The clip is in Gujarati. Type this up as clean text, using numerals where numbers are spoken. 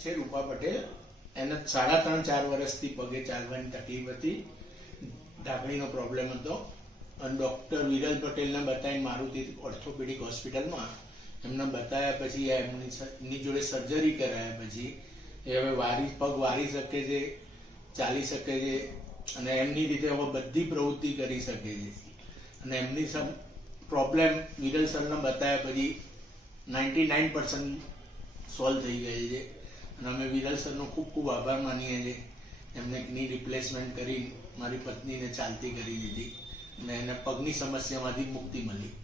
છે રૂપા પટેલ. એને 3.5-4 વર્ષથી પગે ચાલવાની તકલીફ હતી, ઢાંકણીનો પ્રોબ્લેમ હતો અને ડૉક્ટર વિરલ પટેલને બતાવીને મારુતિ ઓર્થોપેડિક હોસ્પિટલમાં એમને બતાવ્યા પછી એમની જોડે સર્જરી કરાયા પછી એ હવે પગ વારી શકે છે, ચાલી શકે છે અને એમની રીતે હવે બધી પ્રવૃત્તિ કરી શકે છે. અને એમની પ્રોબ્લેમ વિરલ સરને બતાવ્યા પછી 99% સોલ્વ થઈ ગઈ છે. અને અમે વિરલ સરનો ખૂબ ખૂબ આભાર માનીએ છીએ. એમને ની રિપ્લેસમેન્ટ કરી મારી પત્નીને ચાલતી કરી દીધી અને એને પગની સમસ્યામાંથી મુક્તિ મળી.